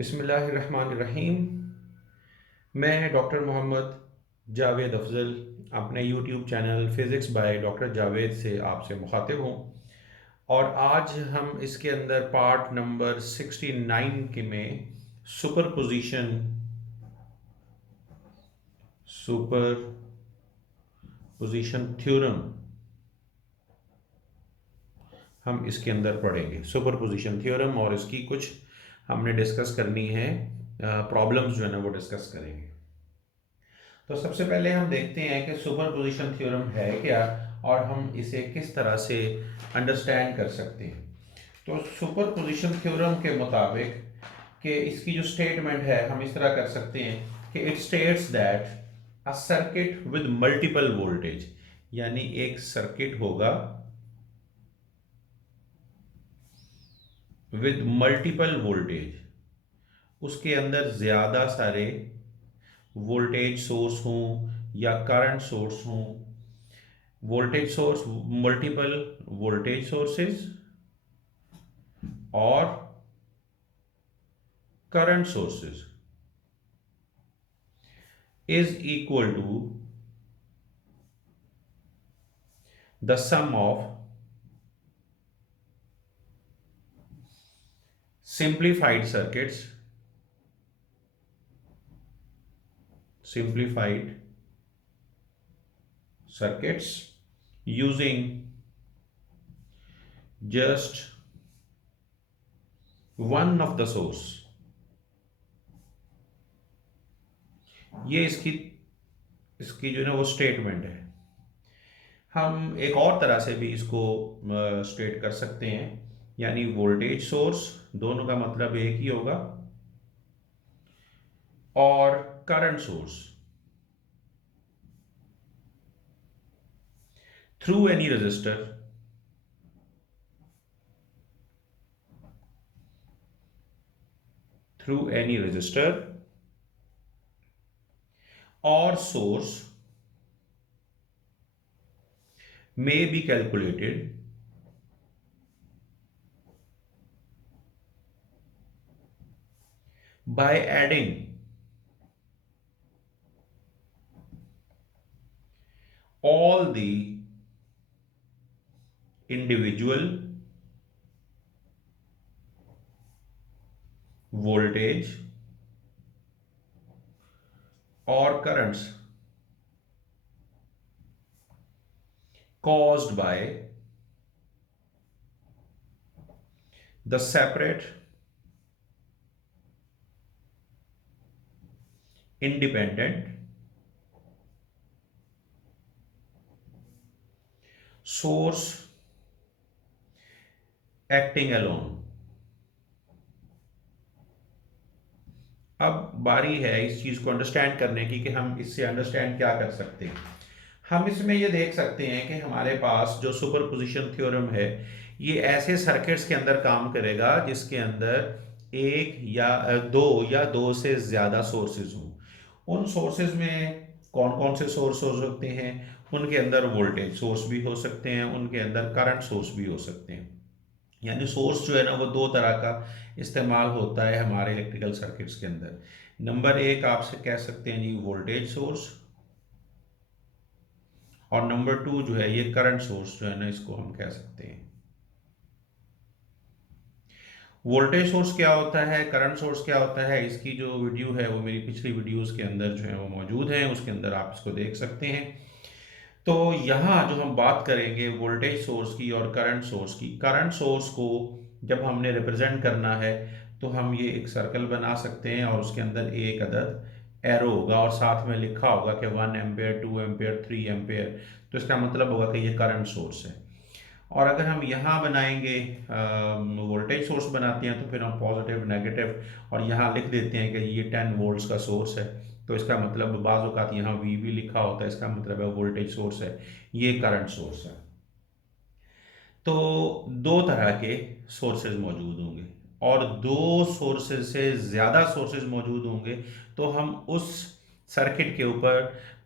बिस्मिल्लाहिर्रहमानिर्रहीम। मैं डॉक्टर मोहम्मद जावेद अफजल अपने YouTube channel physics by doctor Javed से आपसे मुखातिब हूँ। और आज हम इसके अंदर पार्ट नंबर 69 के में सुपरपोजिशन थ्योरम हम इसके अंदर पढ़ेंगे। सुपरपोजिशन थ्योरम और इसकी कुछ हमने डिस्कस करनी है, प्रॉब्लम्स जो है ना वो डिस्कस करेंगे। तो सबसे पहले हम देखते हैं कि सुपरपोजिशन थ्योरम है क्या और हम इसे किस तरह से अंडरस्टैंड कर सकते हैं। तो सुपरपोजिशन थ्योरम के मुताबिक कि इसकी जो स्टेटमेंट है हम इस तरह कर सकते हैं कि it states that a circuit with multiple voltage, यानी एक सर्किट होगा विद मल्टीपल वोल्टेज, उसके अंदर ज्यादा सारे वोल्टेज सोर्स हों या करंट सोर्स हों। Voltage source, multiple voltage sources और current sources is equal to the sum of simplified circuits simplified circuits using just one of the source। ये इसकी इसकी जो है वो स्टेटमेंट है। हम एक और तरह से भी इसको स्टेट कर सकते हैं, यानी वोल्टेज सोर्स, दोनों का मतलब एक ही होगा, और current source through any register or source may be calculated by adding all the individual voltage or currents caused by the separate independent source acting alone। अब बारी है इस चीज को अंडरस्टैंड करने की कि हम इससे अंडरस्टैंड क्या कर सकते हैं। हम इसमें ये देख सकते हैं कि हमारे पास जो सुपरपोजिशन थ्योरम है ये ऐसे सर्किट्स के अंदर काम करेगा जिसके अंदर एक या दो से ज्यादा सोर्सेज हों। उन सोर्सेज में कौन कौन से सोर्स हो सकते हैं? उनके अंदर वोल्टेज सोर्स भी हो सकते हैं, उनके अंदर करंट सोर्स भी हो सकते हैं। यानी सोर्स जो है ना वो दो तरह का इस्तेमाल होता है हमारे इलेक्ट्रिकल सर्किट्स के अंदर। नंबर एक आपसे कह सकते हैं जी वोल्टेज सोर्स, और नंबर टू जो है ये करंट सोर्स जो है ना इसको हम कह सकते हैं। वोल्टेज सोर्स क्या होता है, करंट सोर्स क्या होता है, इसकी जो वीडियो है वो मेरी पिछली वीडियोस के अंदर जो है वो मौजूद है, उसके अंदर आप इसको देख सकते हैं। तो यहाँ जो हम बात करेंगे वोल्टेज सोर्स की और करंट सोर्स की, करंट सोर्स को जब हमने रिप्रेजेंट करना है तो हम ये एक सर्कल बना सकते हैं और उसके अंदर एक अदद एरो होगा और साथ में लिखा होगा कि 1 एम्पेयर, 2 एम्पेयर, 3 एम्पेयर। तो इसका मतलब होगा कि ये करंट सोर्स है। और अगर हम यहाँ बनाएंगे वोल्टेज सोर्स बनाते हैं तो फिर हम पॉजिटिव नेगेटिव और यहाँ लिख देते हैं कि ये 10 वोल्ट्स का सोर्स है, तो इसका मतलब बाज़ औक़ात यहाँ वी भी लिखा होता है, इसका मतलब है वोल्टेज सोर्स है, ये करंट सोर्स है। तो दो तरह के सोर्सेज मौजूद होंगे और दो सोर्सेज से ज़्यादा सोर्सेज मौजूद होंगे तो हम उस सर्किट के ऊपर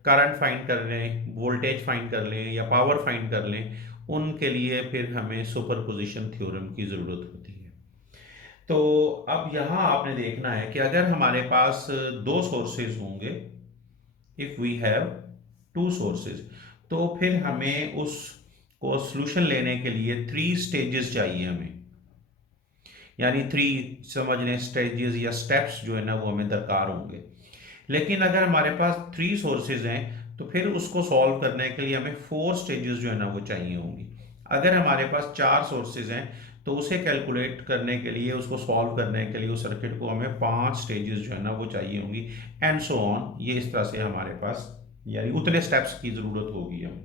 करंट फाइंड कर लें, वोल्टेज फाइंड कर लें या पावर फाइंड कर लें, उनके लिए फिर हमें सुपरपोजिशन थ्योरम की ज़रूरत होती है। तो अब यहाँ आपने देखना है कि अगर हमारे पास दो सोर्सेज होंगे, if we have two sources, तो फिर हमें उसको सोल्यूशन लेने के लिए थ्री स्टेजेस चाहिए हमें, यानी थ्री समझ लें स्टेजेस या स्टेप्स जो है ना वो हमें दरकार होंगे। लेकिन अगर हमारे पास थ्री सोर्सेज हैं तो फिर उसको सॉल्व करने के लिए हमें फोर स्टेजेस जो है ना वो चाहिए होंगी। अगर हमारे पास चार सोर्सेज हैं तो उसे कैलकुलेट करने के लिए, उसको सॉल्व करने के लिए उस सर्किट को हमें पांच स्टेजेस जो है ना वो चाहिए होंगी, एंड सो ऑन। ये इस तरह से हमारे पास यानी उतने स्टेप्स की जरूरत होगी हमें।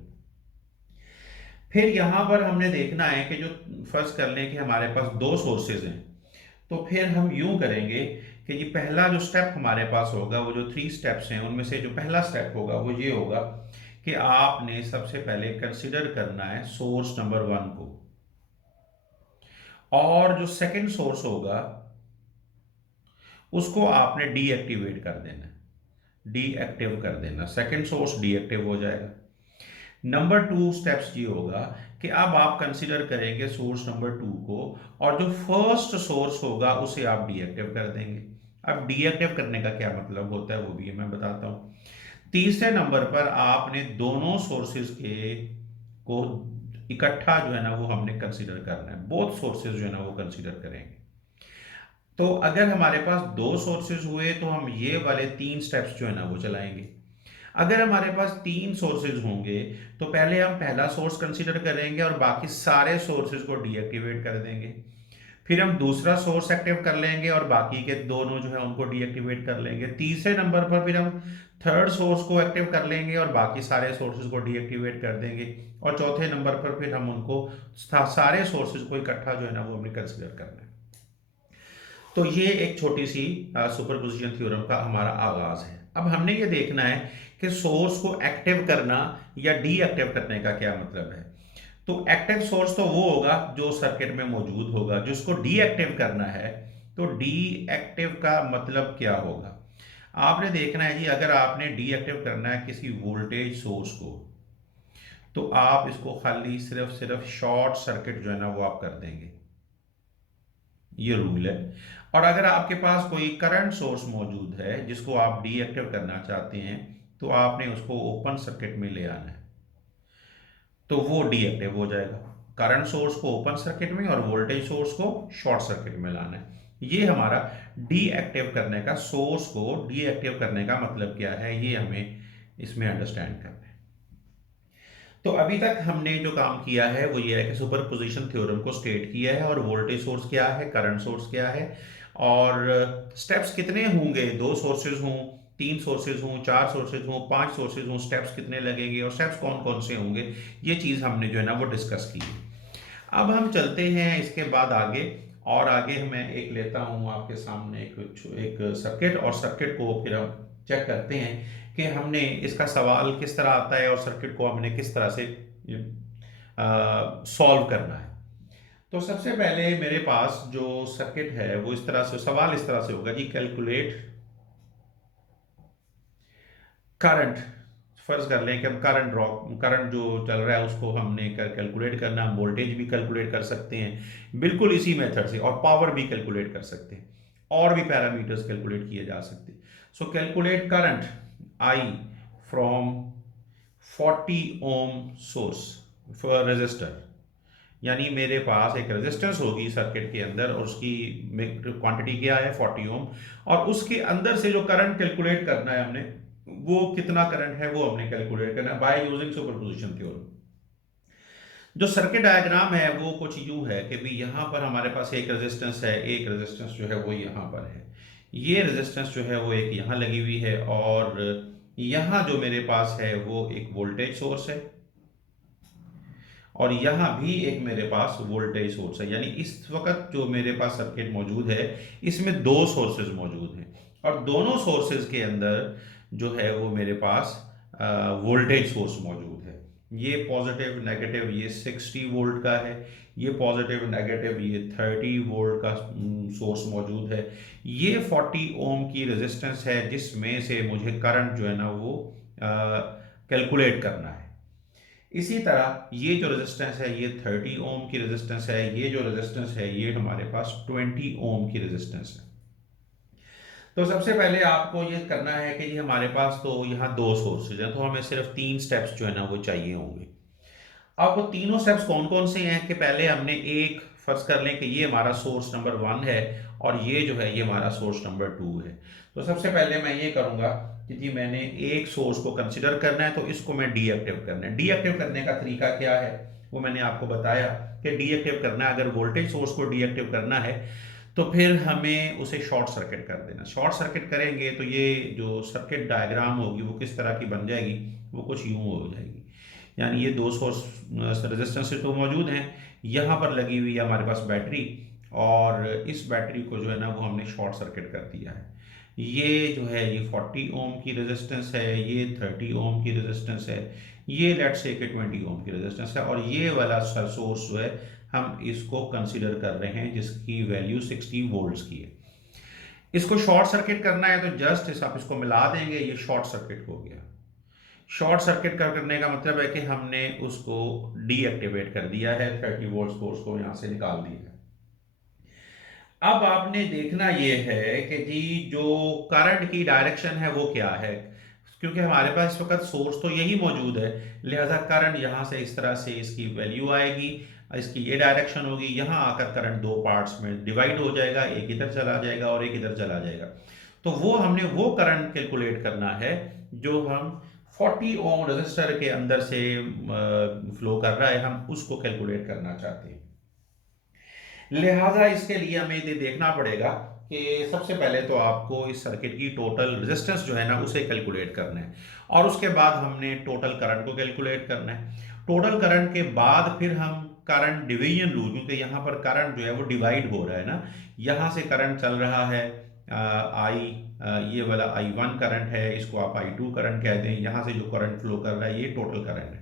फिर यहां पर हमने देखना है कि जो फर्ज कर लें कि हमारे पास दो सोर्सेज हैं, तो फिर हम यूं करेंगे कि ये पहला जो स्टेप हमारे पास होगा, वो जो थ्री स्टेप्स हैं उनमें से जो पहला स्टेप होगा वो ये होगा कि आपने सबसे पहले कंसिडर करना है सोर्स नंबर वन को, और जो सेकंड सोर्स होगा उसको आपने डीएक्टिवेट कर देना है, डीएक्टिव कर देना, सेकंड सोर्स डीएक्टिव हो जाएगा। नंबर टू स्टेप्स ये होगा कि अब आप कंसिडर करेंगे सोर्स नंबर टू को, और जो फर्स्ट सोर्स होगा उसे आप डीएक्टिव कर देंगे। अब डीएक्टिव करने का क्या मतलब होता है वो भी मैं बताता हूं। तीसरे नंबर पर आपने दोनों सोर्सेज के को इकट्ठा जो है ना वो हमने कंसिडर करना है, बोथ सोर्सेज जो है ना वो कंसिडर करेंगे। तो अगर हमारे पास दो सोर्सेज हुए तो हम ये वाले तीन स्टेप्स जो है ना वो चलाएंगे। अगर हमारे पास तीन सोर्सेज होंगे तो पहले हम पहला सोर्स कंसीडर करेंगे और बाकी सारे सोर्सेज को डीएक्टिवेट कर देंगे। फिर हम दूसरा सोर्स एक्टिव कर लेंगे और बाकी के दोनों जो है उनको डीएक्टिवेट कर लेंगे। तीसरे नंबर पर फिर हम थर्ड सोर्स को एक्टिव कर लेंगे और बाकी सारे सोर्सेज को डीएक्टिवेट कर देंगे। और चौथे नंबर पर फिर हम उनको सारे सोर्सेज को इकट्ठा जो है ना वो हमने कंसिडर करना है। तो ये एक छोटी सी सुपरपोजिशन थ्योरम का हमारा आगाज है। अब हमने ये देखना है कि सोर्स को एक्टिव करना या डीएक्टिव करने का क्या मतलब है। तो एक्टिव सोर्स तो वो होगा जो सर्किट में मौजूद होगा, जिसको डीएक्टिव करना है तो डीएक्टिव का मतलब क्या होगा। आपने देखना है जी, अगर आपने डीएक्टिव करना है किसी वोल्टेज सोर्स को, तो आप इसको खाली सिर्फ सिर्फ शॉर्ट सर्किट जो है ना वो आप कर देंगे, ये रूल है। और अगर आपके पास कोई करंट सोर्स मौजूद है जिसको आप डीएक्टिव करना चाहते हैं, तो आपने उसको ओपन सर्किट में ले आना है, तो वो डीएक्टिव हो जाएगा। करंट सोर्स को ओपन सर्किट में और वोल्टेज सोर्स को शॉर्ट सर्किट में लाना है। ये हमारा डीएक्टिव करने का, सोर्स को डीएक्टिव करने का मतलब क्या है, ये हमें इसमें अंडरस्टैंड करना है। तो अभी तक हमने जो काम किया है वो ये है कि सुपरपोजिशन थ्योरम को स्टेट किया है, और वोल्टेज सोर्स क्या है, करंट सोर्स क्या है, और स्टेप्स कितने होंगे, दो सोर्सेज हों, तीन सोर्सेज हों, चार सोर्सेज हों, पांच सोर्सेज हों, स्टेप्स कितने लगेंगे और स्टेप्स कौन कौन से होंगे, ये चीज़ हमने जो है ना वो डिस्कस की है। अब हम चलते हैं इसके बाद आगे, और आगे मैं एक लेता हूँ आपके सामने एक सर्किट, और सर्किट को फिर हम चेक करते हैं कि हमने इसका सवाल किस तरह आता है और सर्किट को हमने किस तरह से सॉल्व करना है। तो सबसे पहले मेरे पास जो सर्किट है वो इस तरह से, सवाल इस तरह से होगा जी, कैलकुलेट करंट। फर्ज कर लें कि हम करंट ड्रॉप, करंट जो चल रहा है उसको हमने कैलकुलेट करना, हम वोल्टेज भी कैलकुलेट कर सकते हैं बिल्कुल इसी मेथड से, और पावर भी कैलकुलेट कर सकते हैं, और भी पैरामीटर्स कैलकुलेट किए जा सकते हैं। So calculate current I from 40 ohm source for resistor, यानी मेरे पास एक रेजिस्टेंस होगी सर्किट के अंदर और उसकी क्वांटिटी क्या है 40 ओम, और उसके अंदर से जो करंट कैलकुलेट करना है हमने, वो कितना करंट है वो हमने कैलकुलेट करना है बाय यूजिंग सुपरपोजिशन थ्योरम। जो सर्किट डायग्राम है वो कुछ यूं है कि भी यहाँ पर हमारे पास एक रेजिस्टेंस है, एक रेजिस्टेंस जो है वो यहाँ पर है, ये रेजिस्टेंस जो है वो एक यहाँ लगी हुई है, और यहाँ जो मेरे पास है वो एक वोल्टेज सोर्स है, और यहां भी एक मेरे पास वोल्टेज सोर्स है। यानी इस वक्त जो मेरे पास सर्किट मौजूद है इसमें दो सोर्सेज मौजूद हैं, और दोनों सोर्सेज के अंदर जो है वो मेरे पास वोल्टेज सोर्स मौजूद है। ये पॉजिटिव नेगेटिव ये 60 वोल्ट का है, ये पॉजिटिव नेगेटिव ये 30 वोल्ट का सोर्स मौजूद है। ये 40 ओम की रेजिस्टेंस है जिसमें से मुझे करंट जो है ना वो कैलकुलेट करना है। इसी तरह ये जो रेजिस्टेंस है ये 30 ओम की रेजिस्टेंस है, ये जो रेजिस्टेंस है ये हमारे पास 20 ओम की रेजिस्टेंस है। तो सबसे पहले आपको ये करना है कि ये हमारे पास तो यहाँ दो सोर्सेज हैं, तो हमें सिर्फ 3 स्टेप्स जो है ना वो चाहिए होंगे। अब वो तीनों स्टेप्स कौन कौन से हैं कि पहले हमने एक फर्ज कर लें कि ये हमारा सोर्स नंबर 1 है और ये जो है ये हमारा सोर्स नंबर 2 है। तो सबसे पहले मैं ये करूंगा कि जी मैंने एक सोर्स को कंसिडर करना है, तो इसको मैं डीएक्टिव करना है। डीएक्टिव करने का तरीका क्या है वो मैंने आपको बताया कि डीएक्टिव करना है, अगर वोल्टेज सोर्स को डीएक्टिव करना है तो फिर हमें उसे शॉर्ट सर्किट कर देना। शॉर्ट सर्किट करेंगे तो ये जो सर्किट डायग्राम होगी वो किस तरह की बन जाएगी, वो कुछ यूं हो जाएगी। यानी ये दो सोर्स रेजिस्टेंस तो मौजूद हैं, यहाँ पर लगी हुई है हमारे पास बैटरी, और इस बैटरी को जो है ना वो हमने शॉर्ट सर्किट कर दिया है। ये जो है ये 40 ओम की रेजिस्टेंस है, ये 30 ओम की रेजिस्टेंस है, ये लेट्स से कि 20 ओम की रेजिस्टेंस है, और ये वाला सोर्स जो है हम इसको कंसिडर कर रहे हैं जिसकी वैल्यू 60 वोल्ट्स की है। इसको शॉर्ट सर्किट करना है तो जस्ट आप इसको मिला देंगे, ये शॉर्ट सर्किट हो गया। शॉर्ट सर्किट करने का मतलब है कि हमने उसको डीएक्टिवेट कर दिया है, 30 वोल्ट सोर्स को यहां से निकाल दिया है। अब आपने देखना यह है कि जी जो करंट की डायरेक्शन है वो क्या है, क्योंकि हमारे पास इस वक्त सोर्स तो यही मौजूद है, लिहाजा करंट यहां से इस तरह से इसकी वैल्यू आएगी, इसकी ये डायरेक्शन होगी, यहां आकर करंट दो पार्ट्स में डिवाइड हो जाएगा, एक इधर चला जाएगा और एक इधर चला जाएगा। तो वो हमने वो करंट कैलकुलेट करना है जो हम 40 ओम रेजिस्टर के अंदर से फ्लो कर रहा है, हम उसको कैलकुलेट करना चाहते हैं। लिहाजा इसके लिए हमें ये देखना पड़ेगा कि सबसे पहले तो आपको इस सर्किट की टोटल रेजिस्टेंस जो है ना उसे कैलकुलेट करना है, और उसके बाद हमने टोटल करंट को कैलकुलेट करना है। टोटल करंट के बाद फिर हम करंट डिवीजन रूल, क्योंकि यहाँ पर करंट जो है वो डिवाइड हो रहा है ना, यहाँ से करंट चल रहा है आई, ये वाला I1 करंट है, इसको आप I2 करंट कह दें, यहाँ से जो करंट फ्लो कर रहा है ये टोटल करंट है।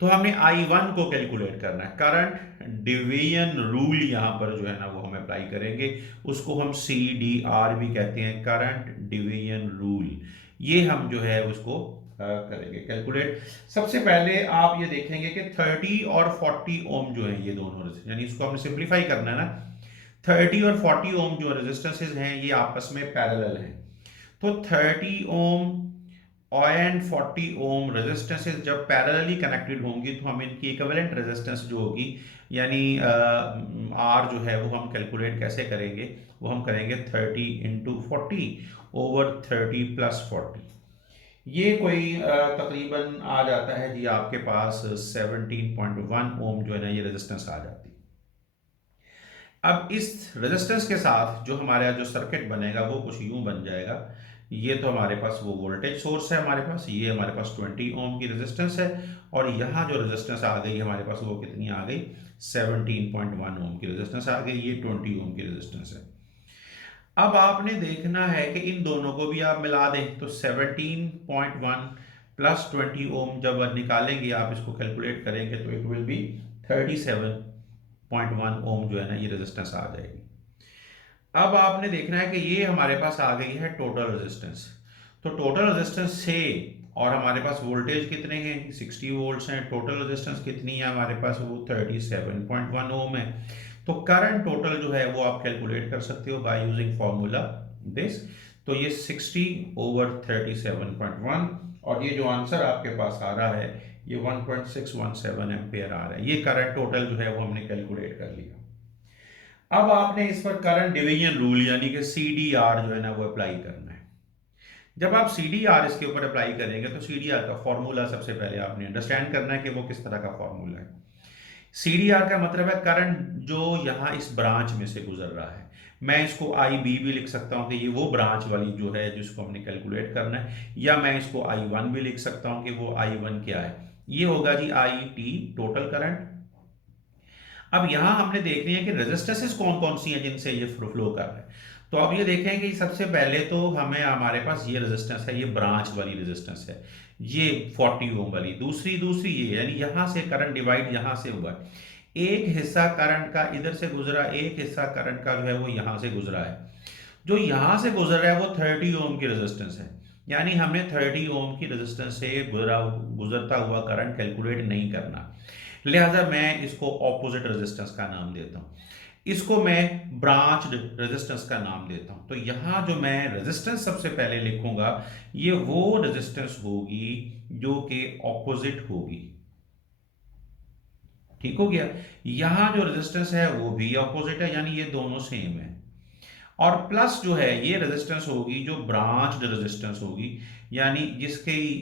तो हमने I1 को कैलकुलेट करना है, करंट डिवीजन रूल यहां पर जो है ना वो हम अप्लाई करेंगे, उसको हम CDR भी कहते हैं, करंट डिवीजन रूल। ये हम जो है उसको करेंगे कैलकुलेट। सबसे पहले आप ये देखेंगे कि 30 और 40 ओम जो है ये दोनों, यानी इसको हमने सिंप्लीफाई करना है ना, 30 और 40 ओम जो रेजिस्टेंसेज हैं ये आपस में पैरेलल हैं। तो 30 ओम एंड 40 ओम रेजिस्टेंसेस जब पैरेलली कनेक्टेड होंगी तो हम इनकी इक्विवेलेंट रेजिस्टेंस जो होगी, यानी आर जो है वो हम कैलकुलेट कैसे करेंगे, वो हम करेंगे 30 इंटू 40 ओवर 30 प्लस 40। ये कोई तकरीबन आ जाता है जी आपके पास 17.1 ओम जो है ना ये रेजिस्टेंस आ जाती है। अब इस रेजिस्टेंस के साथ जो हमारा जो सर्किट बनेगा वो कुछ यूं बन जाएगा। ये तो हमारे पास वो वोल्टेज सोर्स है हमारे पास, ये हमारे पास 20 ओम की रेजिस्टेंस है, और यहाँ जो रेजिस्टेंस आ गई हमारे पास वो कितनी आ गई, 17.1 ओम की रेजिस्टेंस आ गई, ये 20 ओम की रेजिस्टेंस है। अब आपने देखना है कि इन दोनों को भी आप मिला दें, तो 17.1 प्लस 20 ओम जब निकालेंगे आप इसको कैलकुलेट करेंगे तो इट विल बी 37.1 ओम जो है ना ये रेजिस्टेंस आ जाएगी। अब आपने देखना है कि ये हमारे पास आ गई है टोटल रेजिस्टेंस। तो टोटल रेजिस्टेंस से, और हमारे पास वोल्टेज कितने हैं, 60 वोल्ट्स हैं, टोटल रेजिस्टेंस कितनी है हमारे पास, वो 37.1 ओम है। तो करंट टोटल जो है वो आप कैलकुलेट कर सकते हो बाय यूजिंग फॉर्मूला दिस। तो ये 60 ओवर 37.1, और ये जो आंसर आपके पास आ रहा है ये 1.617 एम्पियर आ रहा है। ये करंट टोटल जो है वो हमने कैलकुलेट कर लिया। अब आपने इस पर करंट डिवीजन रूल यानी कि CDR जो है ना वो अप्लाई करना है। जब आप CDR इसके ऊपर अप्लाई करेंगे तो CDR का फॉर्मूला सबसे पहले आपने अंडरस्टैंड करना है कि वो किस तरह का फॉर्मूला है। CDR का मतलब है करंट जो यहाँ इस ब्रांच में से गुजर रहा है। मैं इसको IB भी लिख सकता हूँ कि ये वो ब्रांच वाली जो है जिसको हमने कैलकुलेट करना है, या मैं इसको I1 भी लिख सकता हूँ कि वो I1 क्या है, ये होगा जी IT टोटल करंट। अब यहां हमने देखनी है कि रेजिस्टेंसेस कौन कौन सी हैं जिनसे ये फ्लो कर रहा है। तो अब ये देखें कि सबसे पहले तो हमें हमारे पास ये रेजिस्टेंस है, ये ब्रांच वाली रेजिस्टेंस है, ये 40 ओम वाली, दूसरी दूसरी ये, यानी यहां से करंट डिवाइड यहां से हुआ, एक हिस्सा करंट का इधर से गुजरा, एक हिस्सा करंट का जो है वो यहां से गुजरा है। जो यहां से गुजर रहा है वो 30 ओम की रेजिस्टेंस है, यानी हमें 30 ओम की रेजिस्टेंस से गुजरता हुआ करंट कैलकुलेट नहीं करना, लिहाजा मैं इसको ऑपोजिट रेजिस्टेंस का नाम देता हूं, इसको मैं ब्रांच रेजिस्टेंस का नाम देता हूं। तो यहां जो मैं रेजिस्टेंस सबसे पहले लिखूंगा, ये वो रेजिस्टेंस होगी जो कि ऑपोजिट होगी। ठीक हो गया। यहां जो रेजिस्टेंस है वो भी ऑपोजिट है, यानी ये दोनों सेम है। और प्लस जो है ये रेजिस्टेंस होगी जो ब्रांच रेजिस्टेंस होगी, यानी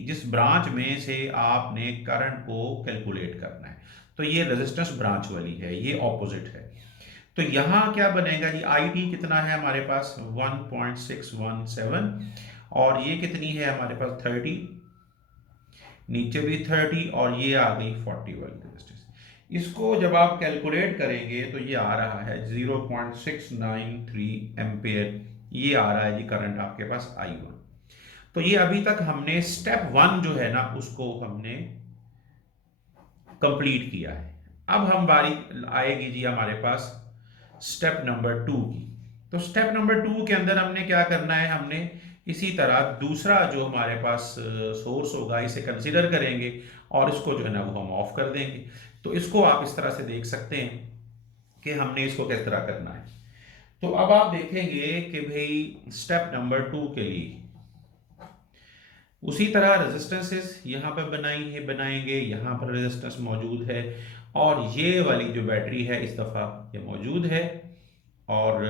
जिस ब्रांच में से आपने करंट को कैलकुलेट करना है। तो ये रेजिस्टेंस ब्रांच वाली है, ये ऑपोजिट है। तो यहां क्या बनेगा जी, आई टी कितना है हमारे पास 1.617, और ये कितनी है हमारे पास 30, नीचे भी 30, और ये आ गई 40 वाली रेजिस्टेंस। इसको जब आप कैलकुलेट करेंगे तो ये आ रहा है 0.693 एम्पेयर, ये आ रहा है जी करंट आपके पास I1। तो ये अभी तक हमने स्टेप 1 जो है ना उसको हमने कंप्लीट किया है। अब हम बारी आएगी जी हमारे पास स्टेप नंबर 2 की। तो स्टेप नंबर 2 के अंदर हमने क्या करना है, हमने इसी तरह दूसरा जो हमारे पास सोर्स होगा इसे कंसीडर करेंगे और इसको जो है ना वो हम ऑफ कर देंगे। तो इसको आप इस तरह से देख सकते हैं कि हमने इसको किस तरह करना है। तो अब आप देखेंगे कि भाई स्टेप नंबर 2 के लिए उसी तरह रेजिस्टेंसेस यहाँ पर बनाएंगे, यहाँ पर रेजिस्टेंस मौजूद है, और ये वाली जो बैटरी है इस दफ़ा ये मौजूद है, और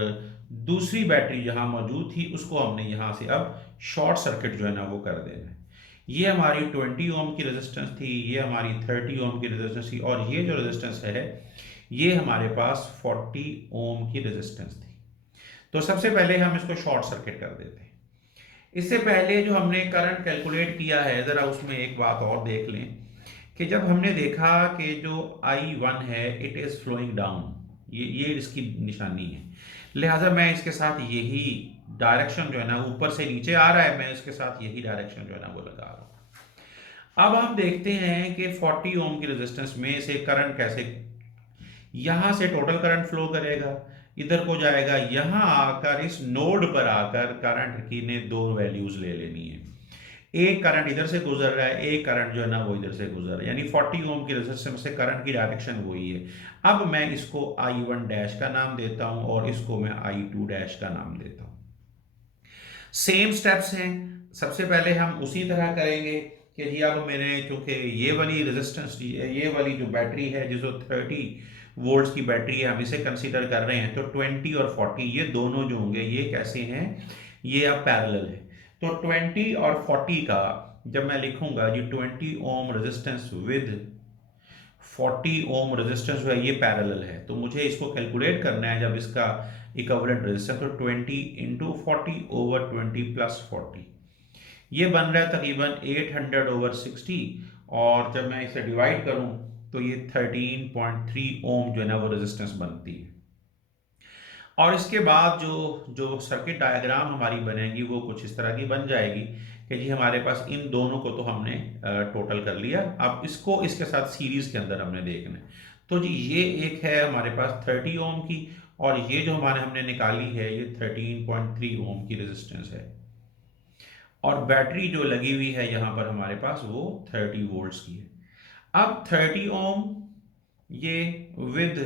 दूसरी बैटरी जहाँ मौजूद थी उसको हमने यहाँ से अब शॉर्ट सर्किट जो है ना वो कर देना है। ये हमारी 20 ओम की रेजिस्टेंस थी, ये हमारी 30 ओम की रेजिस्टेंस थी, और ये जो रेजिस्टेंस है ये हमारे पास 40 ओम की रेजिस्टेंस थी। तो सबसे पहले हम इसको शॉर्ट सर्किट कर देते हैं। इससे पहले जो हमने करंट कैलकुलेट किया है, ज़रा उसमें एक बात और देख लें कि जब हमने देखा कि जो I1 है इट इज़ फ्लोइंग डाउन, ये इसकी निशानी है, लिहाजा मैं इसके साथ यही डायरेक्शन जो है ना ऊपर से नीचे आ रहा है, मैं इसके साथ यही डायरेक्शन जो है ना वो लगा रहा हूँ। अब हम देखते हैं कि 40 ओम की रेजिस्टेंस में से करंट कैसे, यहां से टोटल करंट फ्लो करेगा, इधर को जाएगा, यहां आकर इस नोड पर आकर करंट की ने दो वैल्यूज ले लेनी है। एक करंट इधर से गुजर रहा है, एक करंट जो है ना वो इधर से गुजर रहा है, यानी 40 ओम की रेजिस्टेंस से करंट की डायरेक्शन वही है। अब मैं इसको I1 डैश का नाम देता हूं और इसको मैं I2 डैश का नाम देता हूं। सेम स्टेप्स हैं, सबसे पहले हम उसी तरह करेंगे कि जी अब मैंने चूंकि ये वाली रेजिस्टेंस, ये वाली जो बैटरी है जिसको 30 वोल्ट्स की बैटरी है हम इसे कंसीडर कर रहे हैं, तो 20 और 40 ये दोनों जो होंगे ये कैसे हैं, ये अब पैरेलल है। तो 20 और 40 का जब मैं लिखूंगा जी 20 ohm resistance with 40 ohm resistance जो है ये पैरेलल है, तो मुझे इसको कैलकुलेट करना है जब इसका इक्विवेलेंट रेजिस्टेंस, तो 20 इंटू 40 ओवर 20 प्लस 40, ये बन रहा है तकरीबन 800 ओवर 60, और जब मैं इसे डिवाइड करूं तो ये 13.3 ओम जो है ना वो रेजिस्टेंस बनती है। और इसके बाद जो जो सर्किट डायग्राम हमारी बनेगी वो कुछ इस तरह की बन जाएगी कि जी हमारे पास इन दोनों को तो हमने टोटल कर लिया, अब इसको इसके साथ सीरीज के अंदर हमने देखना है। तो जी ये एक है हमारे पास 30 ओम की, और ये जो हमने निकाली है ये 13.3 ओम की रेजिस्टेंस है, और बैटरी जो लगी हुई है यहाँ पर हमारे पास वो 30 वोल्ट्स की है। अब 30 ओम ये विद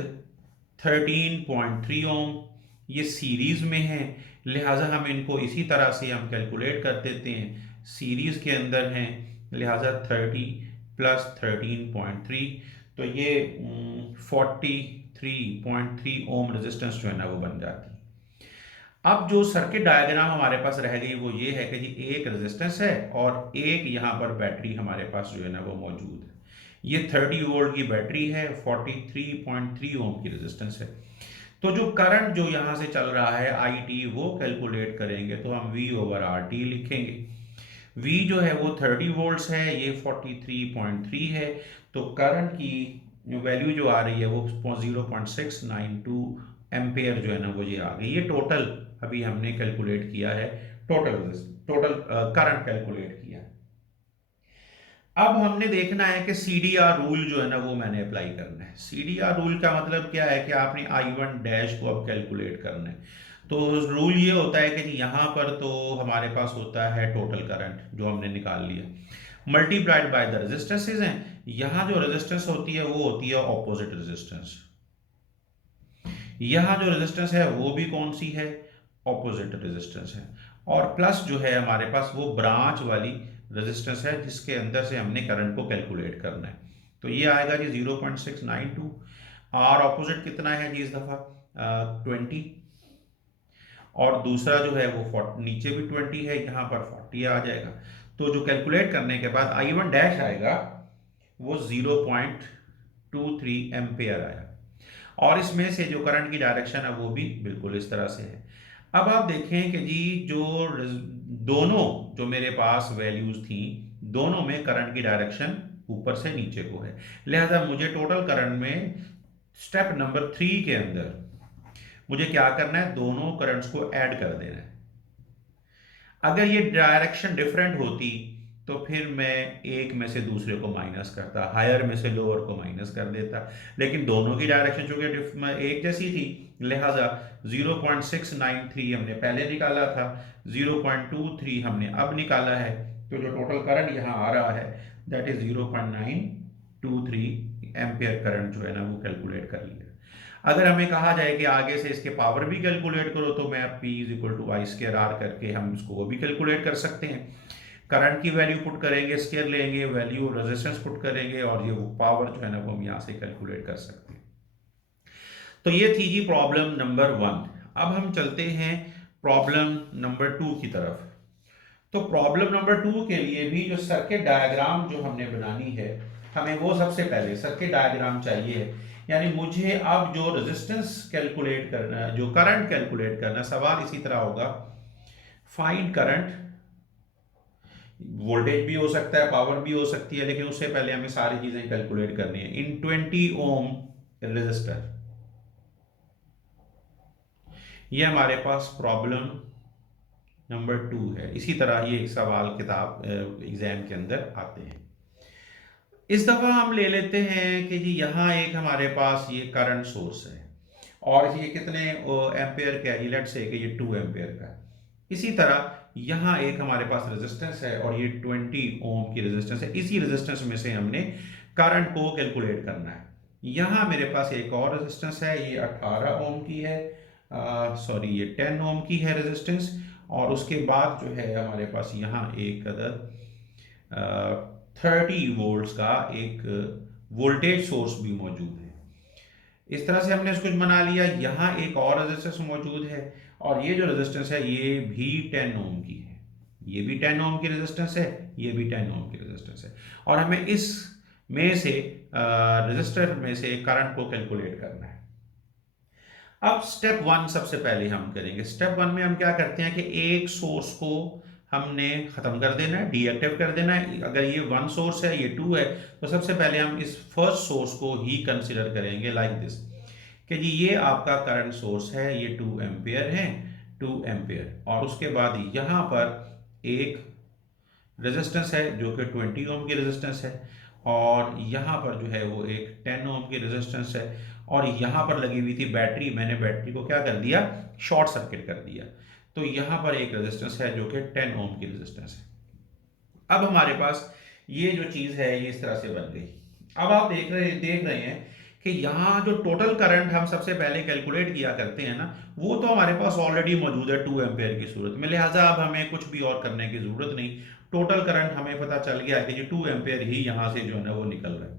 13.3 ओम ये सीरीज में है, लिहाजा हम इनको इसी तरह से हम कैलकुलेट कर देते हैं, सीरीज के अंदर हैं, लिहाजा 30 प्लस 13.3, तो ये 43.3 ओम रेजिस्टेंस जो है ना वो बन जाती है। अब जो सर्किट डायग्राम हमारे पास रह गई वो ये है कि जी एक रेजिस्टेंस है और एक यहाँ पर बैटरी हमारे पास जो है ना वो मौजूद है। ये 30 वोल्ट की बैटरी है, 43.3 ओम की रेजिस्टेंस है। तो जो करंट जो यहाँ से चल रहा है IT वो कैलकुलेट करेंगे तो हम V ओवर RT लिखेंगे। V जो है वो 30 वोल्ट्स है, ये 43.3 है, तो करंट की वैल्यू जो आ रही है वो 0.692 एम्पेयर जो है ना वो ये आ गई। ये टोटल अभी हमने कैलकुलेट किया है, टोटल करंट कैलकुलेट किया है। अब हमने देखना है कि CDR रूल जो है ना वो मैंने अप्लाई करना है। CDR रूल का मतलब क्या है कि आपने I1 डैश को अब कैलकुलेट करना है। तो रूल ये होता है कि जी यहाँ पर तो हमारे पास होता है टोटल करंट जो हमने निकाल लिया, मल्टीप्लाइड बाय द रेजिस्टेंसेज हैं। यहाँ जो रेजिस्टेंस होती है वो होती है ऑपोजिट रेजिस्टेंस। यहाँ जो रेजिस्टेंस है वो भी कौन सी है, ऑपोजिट रेजिस्टेंस है। और प्लस जो है हमारे पास वो ब्रांच वाली रेजिस्टेंस है जिसके अंदर से हमने करंट को कैलकुलेट करना है। तो ये आएगा जी 0.692। और ऑपोजिट कितना है जी इस दफा 20। और दूसरा जो है वो 40, नीचे भी 20 है, यहाँ पर 40 आ जाएगा। तो जो कैलकुलेट करने के बाद I1 डैश आएगा वो 0.23 एम्पेयर आया। और इसमें से जो करंट की डायरेक्शन है वो भी बिल्कुल इस तरह से है। अब आप देखें कि जी जो दोनों जो मेरे पास वैल्यूज थी, दोनों में करंट की डायरेक्शन ऊपर से नीचे को है। लिहाजा मुझे टोटल करंट में स्टेप नंबर 3 के अंदर मुझे क्या करना है, दोनों करंट्स को ऐड कर देना है। अगर ये डायरेक्शन डिफरेंट होती तो फिर मैं एक में से दूसरे को माइनस करता, हायर में से लोअर को माइनस कर देता। लेकिन दोनों की डायरेक्शन चूंकि एक जैसी थी, लिहाजा 0.693 हमने पहले निकाला था, 0.23 हमने अब निकाला है। तो जो टोटल करंट यहाँ आ रहा है दैट इज 0.923 एम्पियर करंट जो है ना वो कैलकुलेट कर लिया। अगर हमें कहा जाए कि आगे से इसके पावर भी कैलकुलेट करो तो मैं P is equal to I square R करके हम इसको वो भी कैलकुलेट कर सकते हैं। करंट की वैल्यू पुट करेंगे, स्केयर लेंगे, वैल्यू रेजिस्टेंस पुट करेंगे और ये वो पावर जो है ना वो हम यहाँ से कैलकुलेट कर सकते हैं। तो ये थी जी प्रॉब्लम नंबर 1। अब हम चलते हैं प्रॉब्लम नंबर 2 की तरफ। तो प्रॉब्लम नंबर 2 के लिए भी जो सर्किट डायग्राम जो हमने बनानी है, हमें वो सबसे पहले सर्किट डायग्राम चाहिए है। यानी मुझे अब जो रेजिस्टेंस कैलकुलेट करना है, जो करंट कैलकुलेट करना है, सवाल इसी तरह होगा, फाइंड करंट। वोल्टेज भी हो सकता है, पावर भी हो सकती है, लेकिन उससे पहले हमें सारी चीजें कैलकुलेट करनी है इन 20 ओम रेजिस्टर। ये हमारे पास प्रॉब्लम नंबर 2 है। इसी तरह ये एक सवाल किताब एग्जाम के अंदर आते हैं। इस दफा हम ले लेते हैं कि जी यहाँ एक हमारे पास ये करंट सोर्स है और ये कितने एम्पेयर का है, लेट्स से कि ये 2 एम्पेयर का है। इसी तरह यहाँ एक हमारे पास रेजिस्टेंस है और ये 20 ओम की रेजिस्टेंस है। इसी रेजिस्टेंस में से हमने करंट को कैलकुलेट करना है। यहाँ मेरे पास एक और रेजिस्टेंस है, ये 18 ओम की है, सॉरी ये 10 ओम की है रेजिस्टेंस। और उसके बाद जो है हमारे पास यहाँ एक अदर 30 वोल्ट्स का एक वोल्टेज सोर्स भी मौजूद है। इस तरह से हमने इसको बना लिया। यहाँ एक और रेजिस्टेंस मौजूद है और ये जो रेजिस्टेंस है ये भी 10 ओम की है, ये भी 10 ओम की रेजिस्टेंस है, ये भी 10 ओम की रेजिस्टेंस है। और हमें इस में से रेजिस्टर में से करंट को कैलकुलेट करना है। अब स्टेप 1 सबसे पहले हम करेंगे। स्टेप 1 में हम क्या करते हैं कि एक सोर्स को हमने खत्म कर देना है, डीएक्टिव कर देना है। अगर ये 1 सोर्स है, ये 2 है, तो सबसे पहले हम इस फर्स्ट सोर्स को ही कंसिडर करेंगे लाइक दिस कि जी ये आपका करंट सोर्स है, ये 2 एम्पियर है, 2 एम्पियर। और उसके बाद यहाँ पर एक रेजिस्टेंस है जो कि 20 ओम की रेजिस्टेंस है और यहाँ पर जो है वो एक 10 ओम की रेजिस्टेंस है। और यहाँ पर लगी हुई थी बैटरी, मैंने बैटरी को क्या कर दिया, शॉर्ट सर्किट कर दिया। तो यहाँ पर एक रेजिस्टेंस है जो कि 10 ओम की रेजिस्टेंस है। अब हमारे पास ये जो चीज़ है ये इस तरह से बन गई। अब आप देख रहे हैं कि यहाँ जो टोटल करंट हम सबसे पहले कैलकुलेट किया करते हैं ना, वो तो हमारे पास ऑलरेडी मौजूद है 2 एम्पेयर की सूरत में। लिहाजा अब हमें कुछ भी और करने की जरूरत नहीं। टोटल करंट हमें पता चल गया है कि ये 2 एम्पेयर ही यहाँ से जो है ना वो निकल रहा है।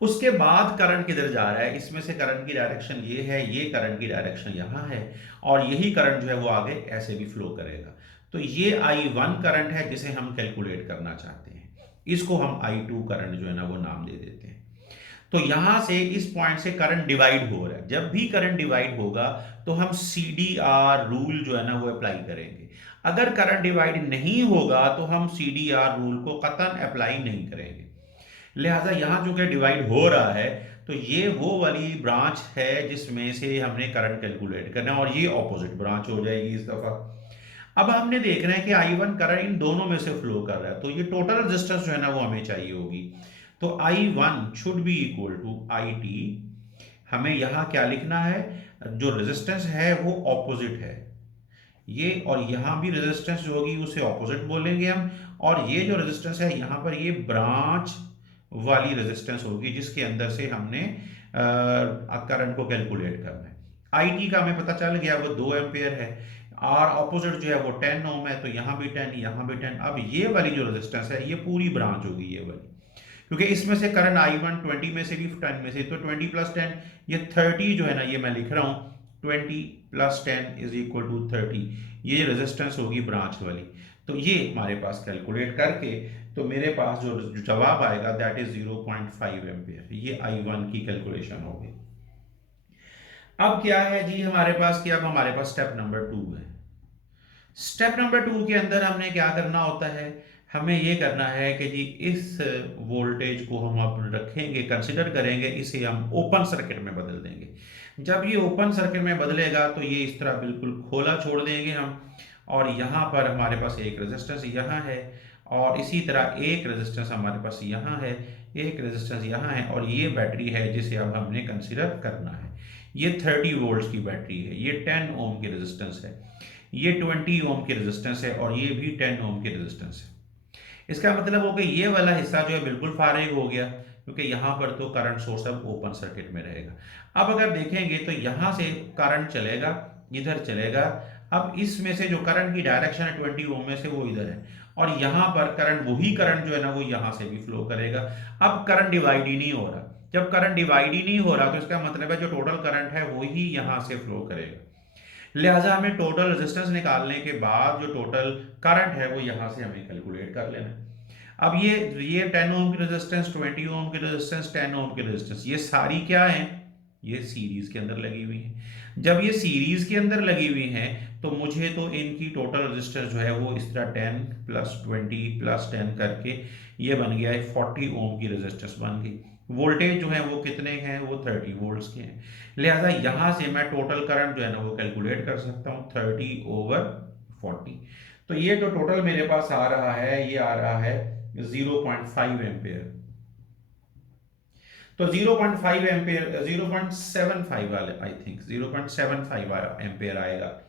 उसके बाद करंट किधर जा रहा है, इसमें से करंट की डायरेक्शन ये है, ये करंट की डायरेक्शन यहाँ है और यही करंट जो है वो आगे ऐसे भी फ्लो करेगा। तो ये I1 करंट है जिसे हम कैलकुलेट करना चाहते हैं। इसको हम I2 करंट जो है ना वो नाम दे देते हैं। तो यहां से इस पॉइंट से करंट डिवाइड हो रहा है। जब भी करंट डिवाइड होगा तो हम CDR रूल जो है ना वो अप्लाई करेंगे। अगर करंट डिवाइड नहीं होगा तो हम CDR रूल को कतन अप्लाई नहीं करेंगे। लिहाजा यहाँ जो कि डिवाइड हो रहा है तो ये वो वाली ब्रांच है जिसमें से हमने करंट कैलकुलेट करना है और ये ऑपोजिट ब्रांच हो जाएगी इस दफा। अब हमने देखना है कि I1 करंट इन दोनों में से फ्लो कर रहा है, तो ये टोटल रेजिस्टेंस जो है ना वो हमें चाहिए होगी। तो I1 should be equal to IT। हमें यहाँ क्या लिखना है, जो रेजिस्टेंस है वो ऑपोजिट है, ये और यहाँ भी रेजिस्टेंस जो होगी उसे ऑपोजिट बोलेंगे हम, और ये जो रेजिस्टेंस है यहाँ पर ये ब्रांच वाली रेजिस्टेंस होगी जिसके अंदर से हमने करंट को कैलकुलेट करना है। आई का हमें पता चल गया वो 2 एम्पियर है, और ऑपोजिट जो है वो 10 ओम है, तो यहाँ भी 10 यहाँ भी 10। अब ये वाली जो रेजिस्टेंस है ये पूरी ब्रांच होगी ये वाली, क्योंकि इसमें से करंट I1 20 में से भी 10 में से, तो 20 प्लस 10 ये 30 जो है ना, ये मैं लिख रहा हूँ 20 प्लस 10 इज इक्वल टू 30, ये रेजिस्टेंस होगी ब्रांच वाली। तो ये हमारे पास कैलकुलेट करके तो मेरे पास जो जवाब आएगा दैट इज 0.5 एम्पियर, ये I1 की कैलकुलेशन होगी। अब क्या है जी हमारे पास, कि अब हमारे पास स्टेप नंबर 2 है। स्टेप नंबर 2 के अंदर हमने क्या करना होता है, हमें ये करना है कि जी इस वोल्टेज को हम अब रखेंगे, कंसिडर करेंगे, इसे हम ओपन सर्किट में बदल देंगे। जब ये ओपन सर्किट में बदलेगा तो ये इस तरह बिल्कुल खोला छोड़ देंगे हम, और यहाँ पर हमारे पास एक रेजिस्टेंस यहाँ है, और इसी तरह एक रेजिस्टेंस हमारे पास यहाँ है, एक रेजिस्टेंस यहाँ है, और ये बैटरी है जिसे अब हमने कंसिडर करना है। ये 30 वोल्ट की बैटरी है, ये 10 ओम की रेजिस्टेंस है, ये 20 ओम की रेजिस्टेंस है, और ये भी 10 ओम की रेजिस्टेंस है। इसका मतलब हो गया ये वाला हिस्सा जो है बिल्कुल फारिग हो गया, क्योंकि यहाँ पर तो करंट सोर्स अब ओपन सर्किट में रहेगा। अब अगर देखेंगे तो यहाँ से करंट चलेगा, इधर चलेगा। अब इसमें से जो करंट की डायरेक्शन है 20 ओम में से वो इधर है, और यहाँ पर करंट, वही करंट जो है ना वो यहाँ से भी फ्लो करेगा। अब करंट डिवाइड ही नहीं हो रहा, जब करंट डिवाइड ही नहीं हो रहा तो इसका मतलब है जो टोटल करंट है वही यहाँ से फ्लो करेगा। लिहाजा हमें टोटल रेजिस्टेंस निकालने के बाद जो टोटल करंट है वो यहाँ से हमें कैलकुलेट कर लेना है। अब ये 10 ओम की रेजिस्टेंस, 20 ओम की रेजिस्टेंस, 10 ओम की रेजिस्टेंस, ये सारी क्या है, ये सीरीज के अंदर लगी हुई है। जब ये सीरीज के अंदर लगी हुई हैं तो मुझे तो इनकी टोटल रेजिस्टेंस जो है वो इस तरह 10 प्लस 20 प्लस 10 करके ये बन गया है 40 ओम की रेजिस्टेंस बन गई। वोल्टेज जो है वो कितने हैं, वो 30 वोल्ट्स के हैं। लिहाजा यहां से मैं टोटल करंट जो है ना वो कैलकुलेट कर सकता हूं 30 ओवर 40। तो ये जो टोटल मेरे पास आ रहा है ये आ रहा है 0.5 एम्पेयर। तो 0.5 एम्पेयर, 0.75 वाले, आई थिंक 0.75 एम्पेयर आएगा।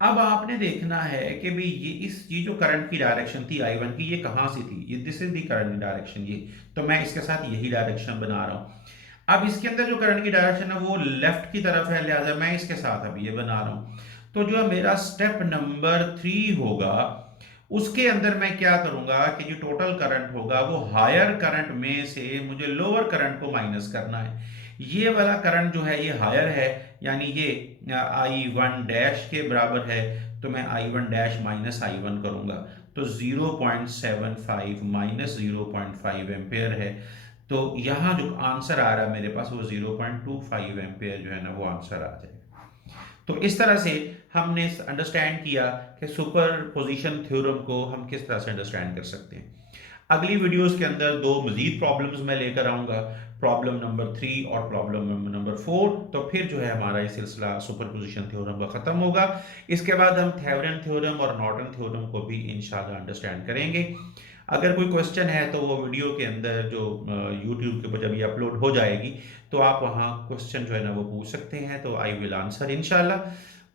अब आपने देखना है कि भाई ये जो करंट की डायरेक्शन थी I1 की, ये कहां से थी, ये this is the current direction, ये तो मैं इसके साथ यही डायरेक्शन बना रहा हूं। अब इसके अंदर जो करंट की डायरेक्शन है वो लेफ्ट की तरफ है, लिहाजा मैं इसके साथ अब ये बना रहा हूं। तो जो मेरा स्टेप नंबर 3 होगा उसके अंदर मैं क्या करूंगा कि जो टोटल करंट होगा वो हायर करंट में से मुझे लोअर करंट को माइनस करना है। ये वाला करंट जो है ये हायर है, यानी ये I1 डैश के बराबर है, तो मैं I1 डैश माइनस I1 करूंगा, तो 0.75 माइनस 0.5 एम्पेयर है। तो यहाँ जो आंसर आ रहा है मेरे पास वो 0.25 एम्पेयर जो है ना वो आंसर आ जाएगा। तो इस तरह से हमने अंडरस्टैंड किया कि सुपर पोजिशन थ्योरम को हम किस तरह से अंडरस्टैंड कर सकते हैं। अगली वीडियोस के अंदर 2 मजीद प्रॉब्लम्स मैं लेकर आऊंगा, प्रॉब्लम नंबर 3 और प्रॉब्लम नंबर 4। तो फिर जो है हमारा ये सिलसिला सुपर पोजिशन थ्योरम का खत्म होगा। इसके बाद हम थेवेनिन थ्योरम और नॉर्टन थ्योरम को भी इंशाल्लाह अंडरस्टैंड करेंगे। अगर कोई क्वेश्चन है तो वो वीडियो के अंदर जो यूट्यूब के ऊपर जब ये अपलोड हो जाएगी तो आप वहाँ क्वेश्चन जो है ना वो पूछ सकते हैं, तो आई विल आंसर इंशाल्लाह।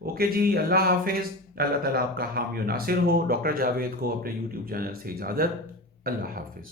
ओके जी, अल्लाह हाफिज़। अल्लाह ताला आपका हामी और नासिर हो। डॉक्टर जावेद को अपने यूट्यूब चैनल से इजाज़त। अल्लाह हाफिज़।